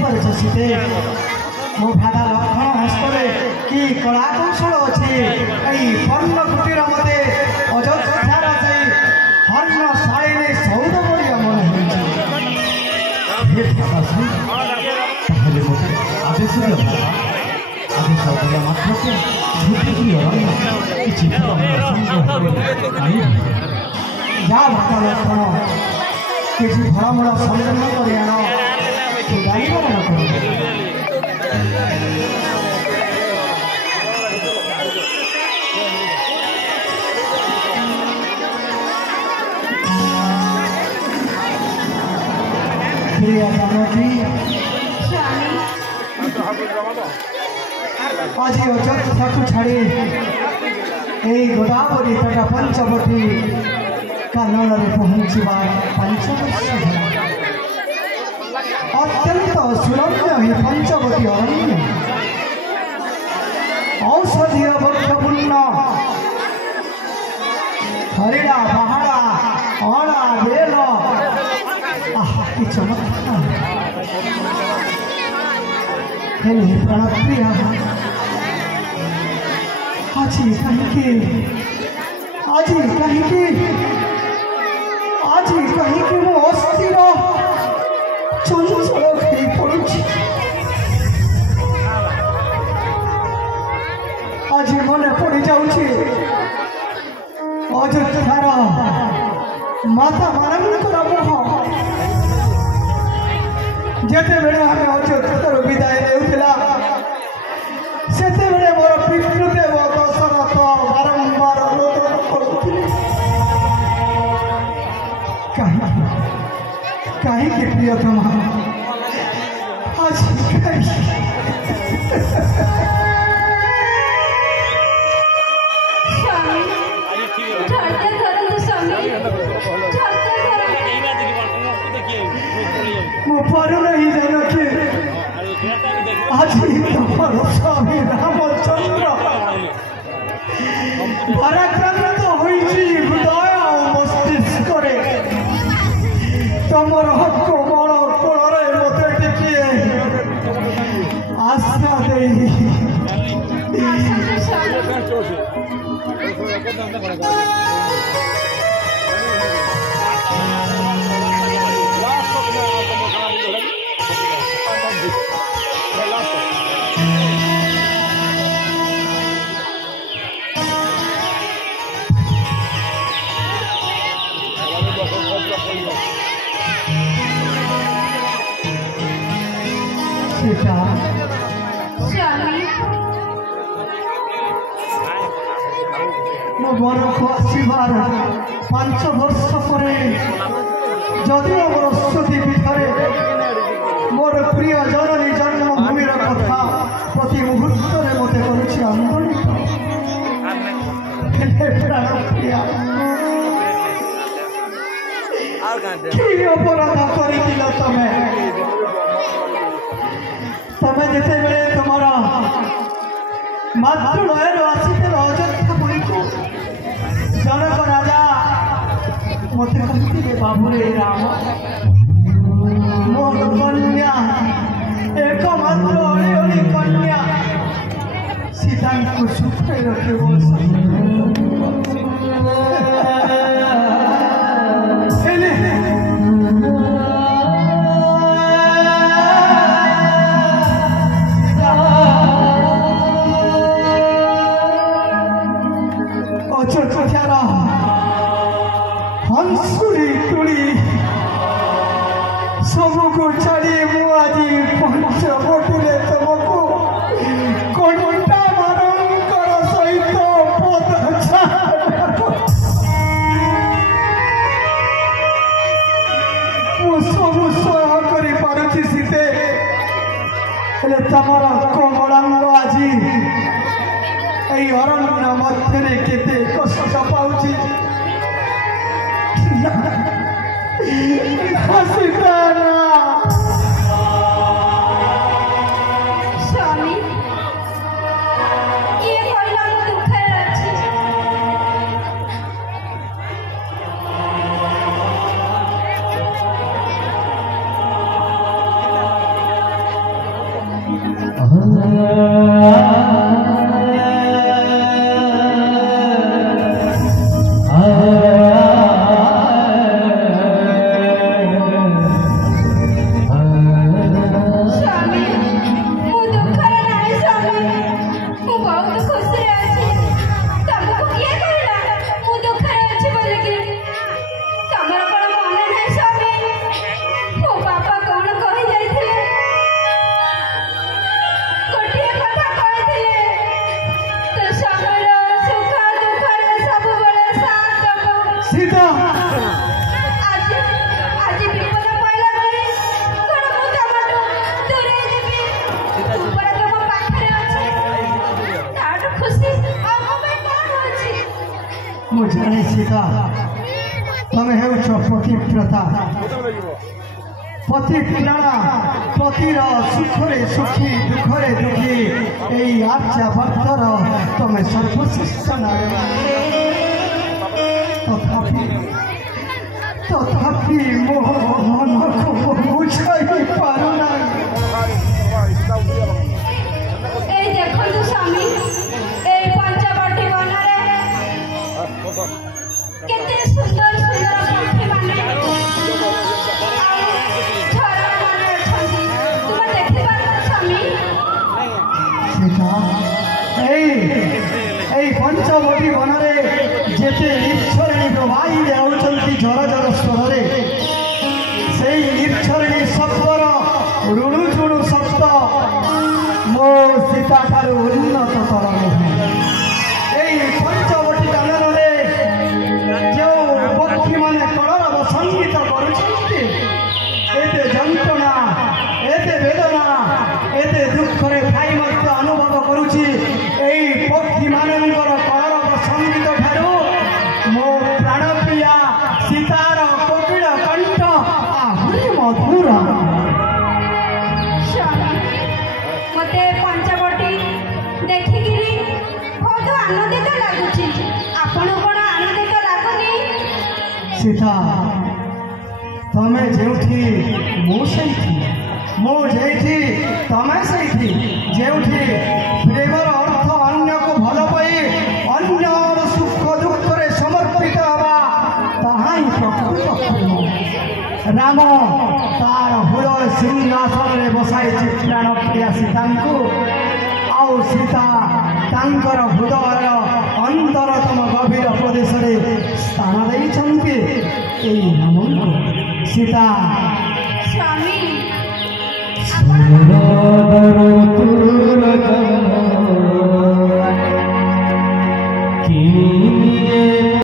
बुझीपार सीते मो भादा लक्षण हस्तरे कि कला कौशल अच्छे पर्ण कुटीर मते अयोध्यार से हर्ण साइने सौद बढ़िया मन हो आदेश आदेश दिया मात्र जा भादा लक्षण किसी फलमूल संलग्न कर आज अयोध्या को छाड़ी यही गोदावरी तथा पंचवटी कानन में पहुँचवा 5 वर्ष अत्यंत सुरम्य ही पंचवटी अरण्य औषधीय वृक्षपूर्ण हरिड़ा पहाड़ा अणा बेल कि चमत्कार प्राणप्रिया आज कहीं मो अस्थिर चंचल पड़ी आज मन पड़ जाऊे अयोध्यार माता मानकर मुह जिते बड़े आम अयोध्या विदाय देउथिला सेते बड़े मोर पितृदेव दशरथ बारंबार रोदन करुथिले कहीं प्रियतमा आज पर नहीं जानते आज तुम स्वामी रामचंद्र पराक्रांत हृदय मस्तिष्क तुम कोमल कोण मत टिके आशा मो बर को आसबार 5 वर्ष पर जदि मोर स्तुति पीठरे मोर प्रिय जननी जन्मभूमि कथा प्रति मुहूर्त मत अपराध कर तमें जिते बेले तुम मातृलय आसी अयोध्यापुरी को जनक राजा मत कहते बाबुरे राम मोर कन्या एकमात्र अड़ी कन्या सीता को सुख रखे हंसुरी तुड़ी सबको छाड़ी मुआजी पंचवटी तुमको कंटा मानकर सहित पद सब सह कर सीते तमर कमलांग आज अरण्य मध्य केते कष्ट पाऊँ स्वामी ये कहला दुख अछि ସ୍ୱାମୀ ମୁଁ ଦୁଃଖରେ ନାହିଁ ସ୍ୱାମୀ ମୁଁ ବହୁତ ଖୁସିରେ ଅଛି ତମକୁ କିଏ କହିଲା ମୁଁ ଦୁଃଖରେ ଅଛି ବୋଲିକି ତମର କଣ ମନେ ନାହିଁ ସ୍ୱାମୀ ମୋ ବାପା କଣ କହି ଯାଇଥିଲେ ଗୋଟିଏ କଥା କହିଥିଲେ ତୁ ସ୍ୱାମୀର ସୁଖ ଦୁଃଖରେ ସବୁବେଳେ ସାଥ ଦବୁ ସୀତା ଆଜି ଆଜି ବିପଦ ପଇଲା ବୋଲି କଣ ମୁଁ ତମଠୁ ଦୂରେଇ ଯିବି ତୁ ପରା ତମ ପାଖରେ ଅଛି ତାଠୁ ଖୁସି ଆଉ ମୋ ପାଇଁ କଣ ଅଛି ମୁଁ ଜାଣେ ସୀତା ତମେ ହେଉଛ ପତିବ୍ରତା ପତିପ୍ରାଣା ପତିର ସୁଖରେ ସୁଖୀ ଦୁଃଖରେ ଦୁଃଖୀ এই আর্যাবর্তর তমে সর্বশ্রেষ্ঠ নারী তথাপি তথাপি মোহ মনকু বুঝাই পারু না এই দেখন্তু স্বামী এই পঞ্চবটী বନରେ কেতে সুন্দর সুন্দর পক্ষী মানে ଆଉ ଝରଣା ମାନେ ଅଛନ୍ତି ତୁମେ ଦେଖିପାରୁଛ ସ୍ୱାମୀ সীতা এই পঞ্চবটী বনরে যেতে নির্ঝরণী প্রবাহী যাচ্ছেন জর জর স্বরে সেই নির্ঝরণী শব্দর ৰুণু ঝুণু শব্দ ମୋ ସୀତା ଠାରୁ ଉନ୍ନତତର ନୁହେଁ এই পঞ্চবটী କାନନରେ ଯେଉଁ ପକ୍ଷୀମାନେ କଳରବ ସଙ୍ଗୀତ କରୁଛନ୍ତି ଏତେ ଯନ୍ତ୍ରଣା ଏତେ ବେଦନା ଏତେ ଦୁଃଖରେ ଥାଇ ମଧ୍ୟ ଅନୁଭବ କରୁଛି এই ପକ୍ଷୀମାନଙ୍କର କଳରବ ସଙ୍ଗୀତ ଠାରୁ ମୋ ପ୍ରାଣପ୍ରିୟା ସୀତାର କୋକିଳ କଣ୍ଠ ଆହୁରି ମଧୁର ସ୍ୱାମୀ ମୋତେ ପଞ୍ଚବଟୀ ଦେଖିକିରି ବହୁତ ଆନନ୍ଦିତ ଲାଗୁଛି ଆପଣଙ୍କୁ କଣ ଆନନ୍ଦିତ ଲାଗୁନି ସୀତା ତମେ ଯେଉଁଠି ମୁଁ ସେଇଠି ମୁଁ ଯେଇଠି ତମେ ସେଇଠି ଯେଉଁଠି ପ୍ରେମର ଅର୍ଥ ଅନ୍ୟକୁ ଭଲ ପାଇ ଅନ୍ୟର ସୁଖ ଦୁଃଖରେ ସମର୍ପିତ ହେବା ତାହା ହିଁ ପ୍ରକୃତ ପ୍ରେମ ରାମ ତାର ହୃଦୟ ସିଂହାସନରେ ବସାଇଛି ପ୍ରାଣପ୍ରିୟା ସୀତାଙ୍କୁ ଆଉ ସୀତା ତାଙ୍କର ହୃଦୟର ଅନ୍ତରତମ ଗଭୀର ପ୍ରଦେଶରେ ସ୍ଥାନ ଦେଇଛନ୍ତି এই ରାମଙ୍କୁ ସୀତା ସ୍ୱାମୀ ଆପଣ কি